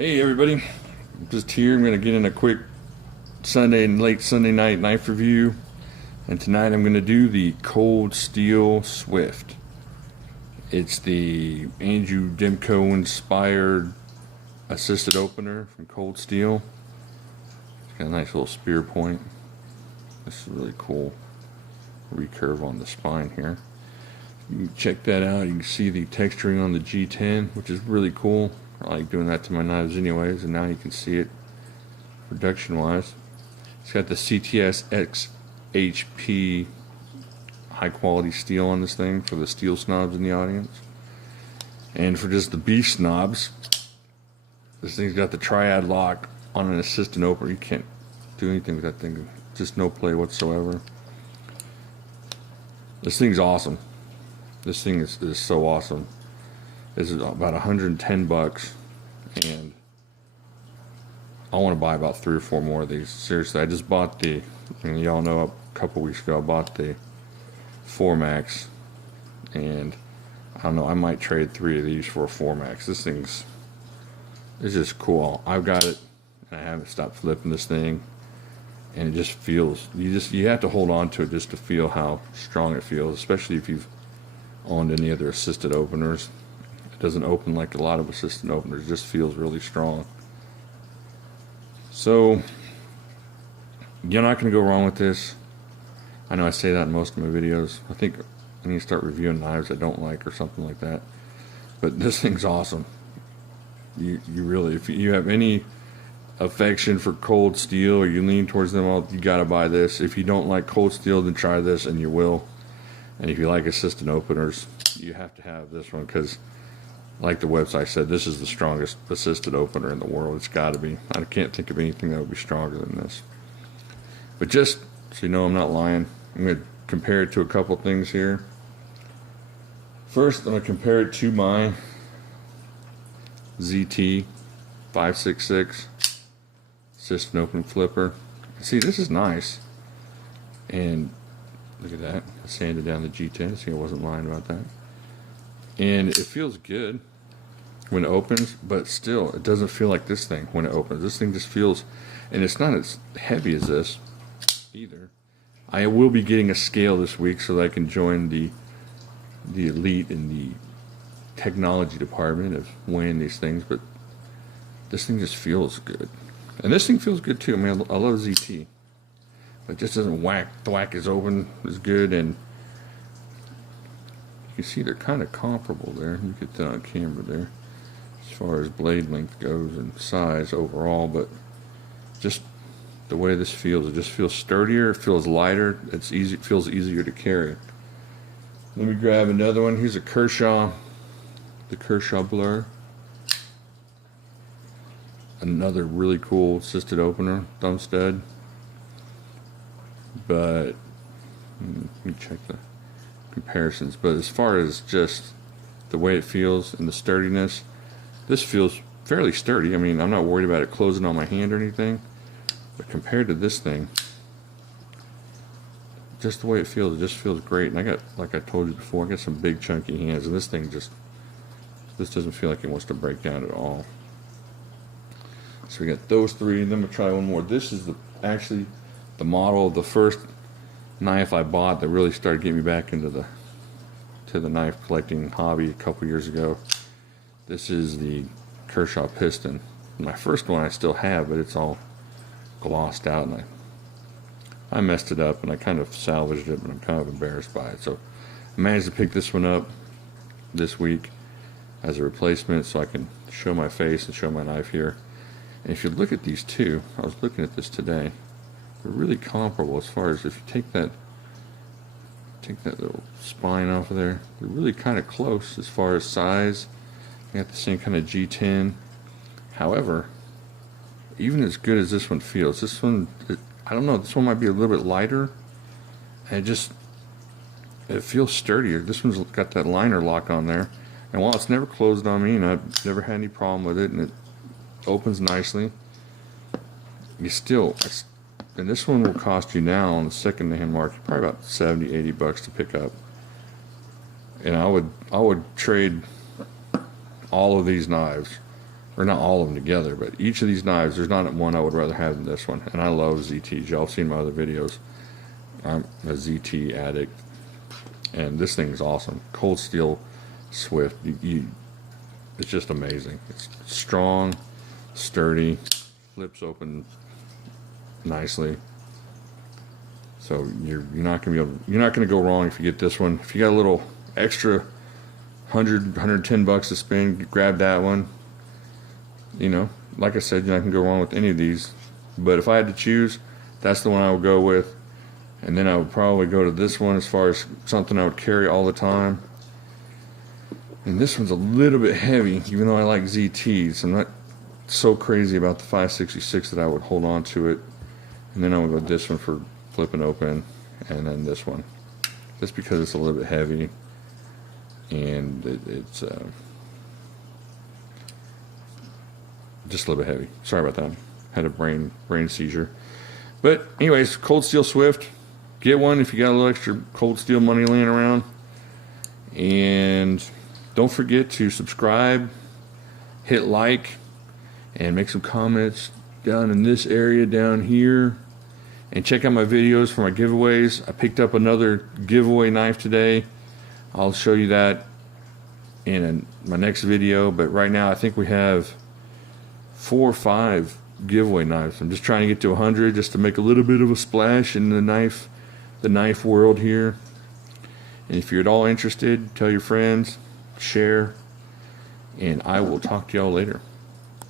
Hey everybody, just here. I'm going to get in a quick Sunday and late Sunday night knife review. And tonight I'm going to do the Cold Steel Swift. It's the Andrew Demko inspired assisted opener from Cold Steel. It's got a nice little spear point. This is really cool recurve on the spine here. You can check that out. You can see the texturing on the G10, which is really cool. I like doing that to my knives anyways, and now you can see it production wise. It's got the CTS XHP high quality steel on this thing for the steel snobs in the audience. And for just the beef snobs, this thing's got the triad lock on an assistant opener. You can't do anything with that thing, just no play whatsoever. This thing's awesome. This thing is so awesome. This is about 110 bucks, and I want to buy about 3 or 4 more of these. Seriously, I just bought the, and y'all know a couple weeks ago I bought the 4MAX, and I don't know, I might trade 3 of these for a 4MAX. This thing's, it's just cool. I've got it, and I haven't stopped flipping this thing, and it just feels, you have to hold on to it just to feel how strong it feels, especially if you've owned any other assisted openers. Doesn't open like a lot of assistant openers, it just feels really strong. So you're not going to go wrong with this. I know I say that in most of my videos. I think I need to start reviewing knives I don't like or something like that, but this thing's awesome. You really, if you have any affection for Cold Steel or you lean towards them all, you gotta buy this. If you don't like Cold Steel, then try this and you will. And if you like assistant openers, you have to have this one, because like the website said, this is the strongest assisted opener in the world. It's got to be. I can't think of anything that would be stronger than this. But just so you know, I'm not lying. I'm going to compare it to a couple things here. First, I'm going to compare it to my ZT 566 assistant open flipper. See, this is nice. And look at that. I sanded down the G10. See, I wasn't lying about that. And it feels good when it opens, but still, it doesn't feel like this thing when it opens. This thing just feels, and it's not as heavy as this either. I will be getting a scale this week so that I can join the elite in the technology department of weighing these things, but this thing just feels good. And this thing feels good too. I mean, I love ZT. But it just doesn't thwack as open as good, and you can see they're kind of comparable there. You get that on camera there, as far as blade length goes and size overall, but just the way this feels, it just feels sturdier, it feels lighter, it's easy, it feels easier to carry. Let me grab another one. Here's a Kershaw, the Kershaw Blur. Another really cool assisted opener, thumb stud. But let me check the comparisons. But as far as just the way it feels and the sturdiness, this feels fairly sturdy. I mean, I'm not worried about it closing on my hand or anything, but compared to this thing, just the way it just feels great. And I got, like I told you before, I got some big chunky hands, and this thing just, this doesn't feel like it wants to break down at all. So we got those 3, and then we'll try one more. This is actually the model of the first knife I bought that really started getting me back into the knife collecting hobby a couple years ago. This is the Kershaw Piston. My first one I still have, but it's all glossed out, and I messed it up, and I kind of salvaged it, but I'm kind of embarrassed by it. So I managed to pick this one up this week as a replacement so I can show my face and show my knife here. And if you look at these two, I was looking at this today, they're really comparable as far as if you take that little spine off of there, they're really kind of close as far as size. You got the same kind of G10. However, even as good as this one feels, this one, I don't know, this one might be a little bit lighter, and it feels sturdier. This one's got that liner lock on there, and while it's never closed on me, and I've never had any problem with it, and it opens nicely, you still, and this one will cost you now on the second-hand market probably about 70, 80 bucks to pick up. And I would trade all of these knives or not all of them together, but each of these knives, there's not one I would rather have than this one. And I love ZTs. Y'all have seen my other videos. I'm a ZT addict, and this thing is awesome. Cold Steel Swift, it's just amazing. It's strong, sturdy, flips open nicely. So you're not gonna go wrong if you get this one. If you got a little extra 110 bucks to spend, grab that one. You know, like I said, you're not gonna go wrong with any of these. But if I had to choose, that's the one I would go with. And then I would probably go to this one as far as something I would carry all the time. And this one's a little bit heavy, even though I like ZTs. I'm not so crazy about the 566 that I would hold on to it. And then I would go this one for flipping open, and then this one, just because it's a little bit heavy, and it's just a little bit heavy. Sorry about that. Had a brain seizure. But anyways, Cold Steel Swift. Get one if you got a little extra Cold Steel money laying around. And don't forget to subscribe, hit like, and make some comments down in this area down here. And check out my videos for my giveaways. I picked up another giveaway knife today. I'll show you that in my next video. But right now I think we have 4 or 5 giveaway knives. I'm just trying to get to 100 just to make a little bit of a splash in the knife world here. And if you're at all interested, tell your friends, share, and I will talk to y'all later.